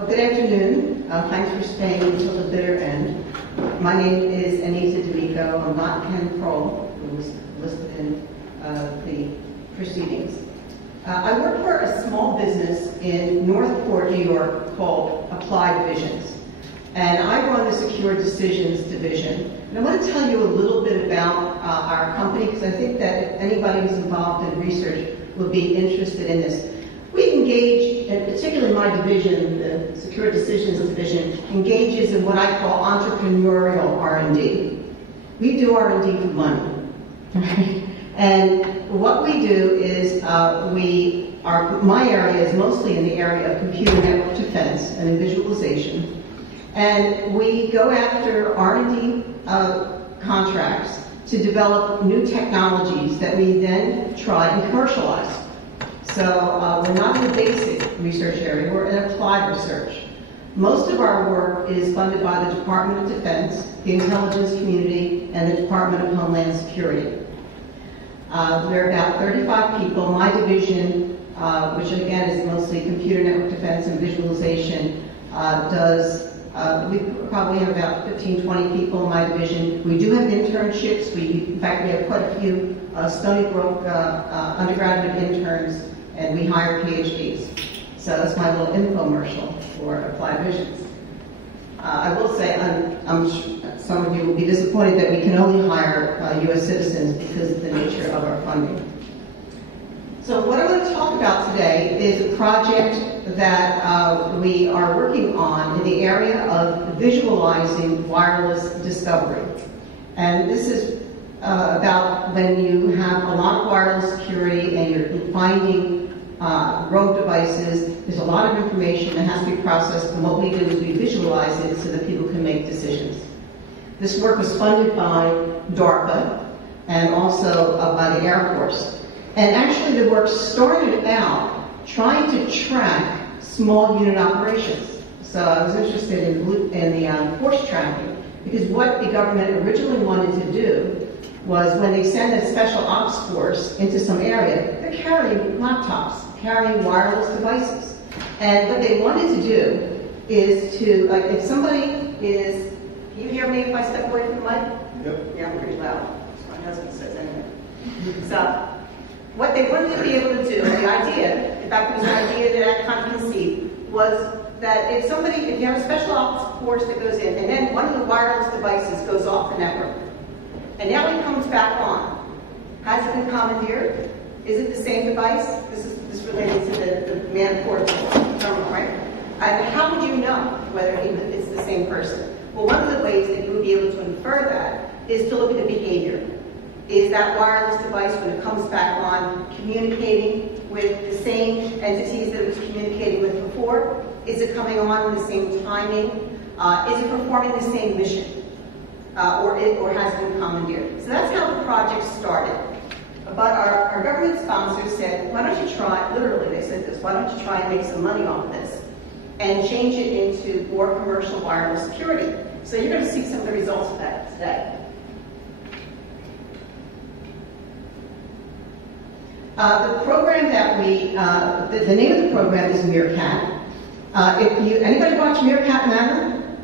Well, good afternoon. Thanks for staying until the bitter end. My name is Anita D'Amico. I'm not Ken Prole, who was listed in the proceedings. I work for a small business in Northport, New York called Applied Visions. And I run the Secure Decisions Division. And I want to tell you a little bit about our company, because I think that if anybody who's involved in research would be interested in this. We engage, and particularly my division, the Secure Decisions Division, engages in what I call entrepreneurial R&D. We do R&D for money. And what we do is my area is mostly in the area of computer network defense and in visualization. And we go after R&D contracts to develop new technologies that we then try and commercialize. So we're not in the basic research area, we're in applied research. Most of our work is funded by the Department of Defense, the intelligence community, and the Department of Homeland Security. There are about 35 people. My division, which again is mostly computer network defense and visualization, we probably have about 15, 20 people in my division. We do have internships. In fact, we have quite a few Stony Brook undergraduate interns, and we hire PhDs. So that's my little infomercial for Applied Visions. I will say, some of you will be disappointed that we can only hire U.S. citizens because of the nature of our funding. So what I'm going to talk about today is a project that we are working on in the area of visualizing wireless discovery. And this is about when you have a lot of wireless security and you're finding rogue devices. There's a lot of information that has to be processed, and what we do is we visualize it so that people can make decisions. This work was funded by DARPA and also by the Air Force. And actually the work started out trying to track small unit operations. So I was interested in the force tracking, because what the government originally wanted to do was when they send a special ops force into some area, they're carrying laptops, carrying wireless devices. And what they wanted to do is to, like, if somebody is, can you hear me if I step away from the mic? Yep. Yeah, I'm pretty loud. My husband says anyway. So, what they wanted to be able to do, the idea, in fact it was an idea that I kind of conceived, was that if you have a special ops force that goes in, and then one of the wireless devices goes off the network, and now it comes back on, has it been commandeered? Is it the same device? This related to the man-port terminal, right? And how would you know whether it's the same person? Well, one of the ways that you would be able to infer that is to look at the behavior. Is that wireless device, when it comes back on, communicating with the same entities that it was communicating with before? Is it coming on with the same timing? Is it performing the same mission? Or has it been commandeered? So that's how the project started. But our government sponsors said, why don't you try, literally they said this, why don't you try and make some money off of this and change it into more commercial wireless security? So you're going to see some of the results of that today. The program that the name of the program is Meerkat. Anybody watch Meerkat and Animal?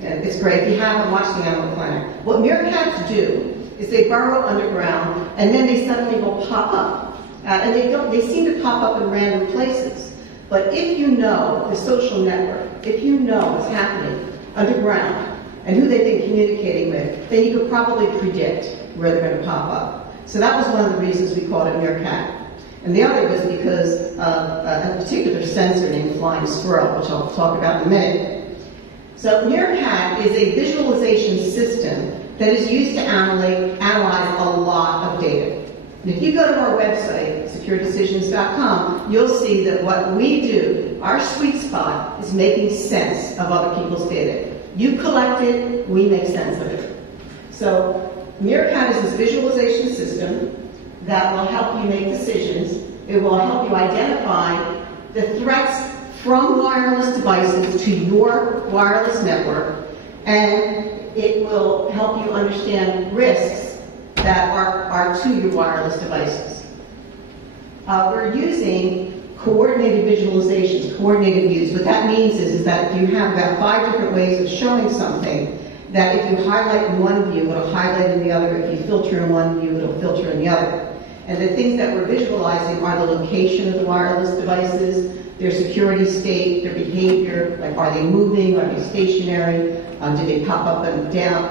Yeah, it's great. If you haven't watched the Animal Planet. What meerkats do is they burrow underground, and then they suddenly will pop up. And they seem to pop up in random places. But if you know the social network, if you know what's happening underground and who they've been communicating with, then you could probably predict where they're going to pop up. So that was one of the reasons we called it Meerkat. And the other was because of a particular sensor named Flying Squirrel, which I'll talk about in a minute. So Meerkat is a visualization system that is used to analyze a lot of data. And if you go to our website, securedecisions.com, you'll see that what we do, our sweet spot, is making sense of other people's data. You collect it, we make sense of it. So Meerkat is this visualization system that will help you make decisions. It will help you identify the threats from wireless devices to your wireless network, and it will help you understand risks that are to your wireless devices. We're using coordinated visualizations, coordinated views. What that means is that if you have about 5 different ways of showing something, that if you highlight in one view, it'll highlight in the other. If you filter in one view, it'll filter in the other. And the things that we're visualizing are the location of the wireless devices, their security state, their behavior, like are they moving, are they stationary, do they pop up and down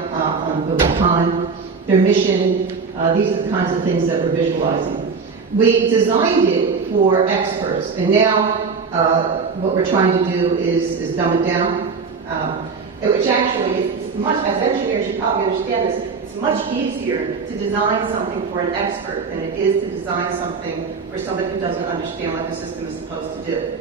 over time, their mission. These are the kinds of things that we're visualizing. We designed it for experts, and now what we're trying to do is dumb it down, which actually is much, as engineers you probably understand this, it's much easier to design something for an expert than it is to design something for somebody who doesn't understand what the system is supposed to do.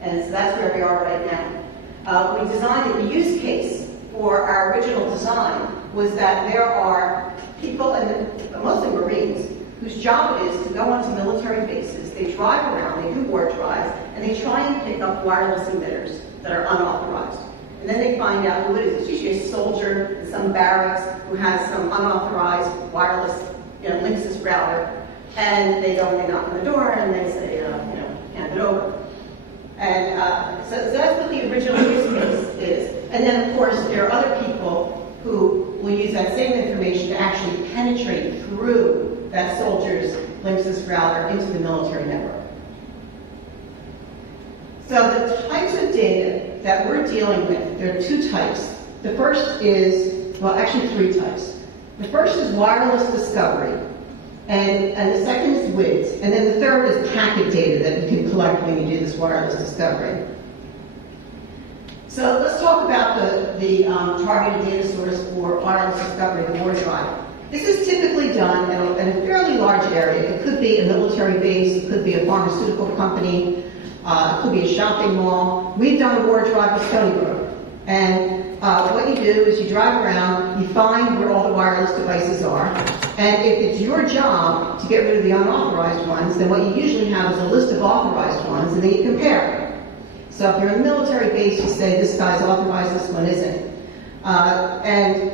And so that's where we are right now. We designed it, the use case for our original design was that there are people, and mostly Marines, whose job it is to go onto military bases. They drive around, they do war drives, and they try and pick up wireless emitters that are unauthorized. And then they find out who it is. It's usually a soldier in some barracks who has some unauthorized wireless Linksys router, and they go and they knock on the door and they say, hand it over. And so that's what the original use case is. And then, of course, there are other people who will use that same information to actually penetrate through that soldier's Linksys router into the military network. So the types of data that we're dealing with, there are 2 types. The first is, well, actually 3 types. The first is wireless discovery, and the second is WIDS, and then the third is packet data that you can collect when you do this wireless discovery. So let's talk about the targeted data source for wireless discovery, the war drive. This is typically done in a fairly large area. It could be a military base, it could be a pharmaceutical company, it could be a shopping mall. We've done a war drive with Stony Brook. And what you do is you drive around, you find where all the wireless devices are, and if it's your job to get rid of the unauthorized ones, then what you usually have is a list of authorized ones, and then you compare. So if you're in a military base, you say, this guy's authorized, this one isn't. And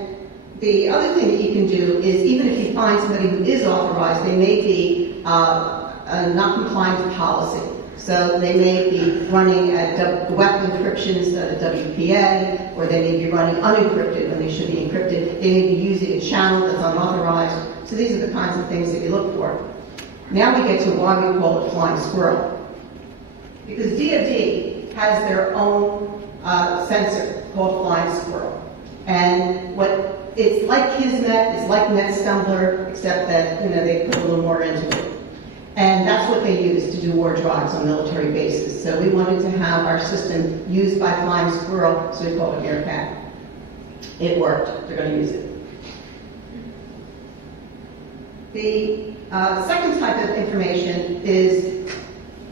the other thing that you can do is, even if you find somebody who is authorized, they may be not compliant to policy. So they may be running at weapon encryption instead of WPA, or they may be running unencrypted when they should be encrypted. They may be using a channel that's unauthorized. So these are the kinds of things that you look for. Now we get to why we call it flying squirrel. Because DoD has their own sensor called flying squirrel. And it's like Kismet, it's like NetStumbler, except that they put a little more into it. And that's what they use to do war drives on military bases. So we wanted to have our system used by flying squirrel, so we called it Meerkat. It worked. They're going to use it. The second type of information is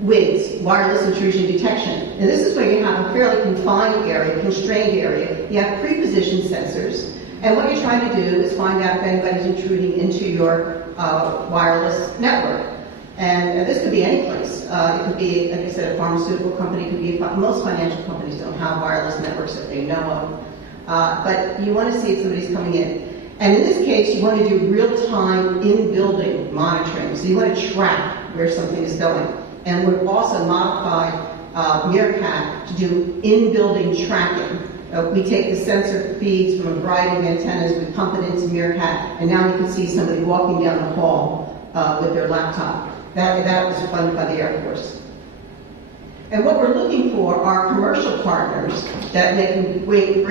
WIDS, wireless intrusion detection. And this is where you have a fairly confined area, constrained area. You have pre-positioned sensors. And what you're trying to do is find out if anybody's intruding into your wireless network. And this could be any place. It could be, like I said, a pharmaceutical company. It could be, most financial companies don't have wireless networks that they know of. But you want to see if somebody's coming in. And in this case, you want to do real-time in-building monitoring. So you want to track where something is going. And we've also modified Meerkat to do in-building tracking. We take the sensor feeds from a variety of antennas, we pump it into Meerkat, and now you can see somebody walking down the hall with their laptop. That was funded by the Air Force. And what we're looking for are commercial partners that they can bring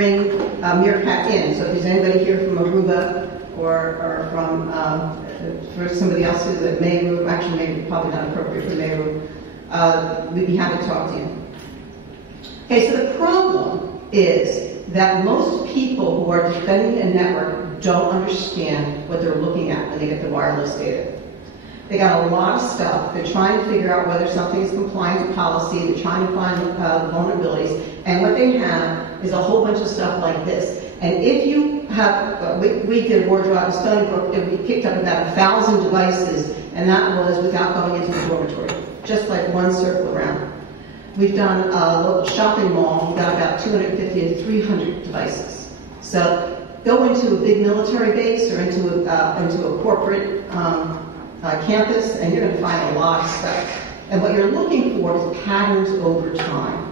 Meerkat in. So if there's anybody here from Aruba or from for somebody else who's at Meru, actually maybe probably not appropriate for Meru, we'd be happy to talk to you. Okay, so the problem is that most people who are defending a network don't understand what they're looking at when they get the wireless data. They got a lot of stuff. They're trying to figure out whether something is compliant to policy. They're trying to find vulnerabilities. And what they have is a whole bunch of stuff like this. And if you have, we did a war drive in Stony Brook, and we picked up about 1,000 devices, and that was without going into the dormitory, just like one circle around. We've done a local shopping mall. We've got about 250 to 300 devices. So go into a big military base or into a corporate campus, and you're going to find a lot of stuff. And what you're looking for is patterns over time.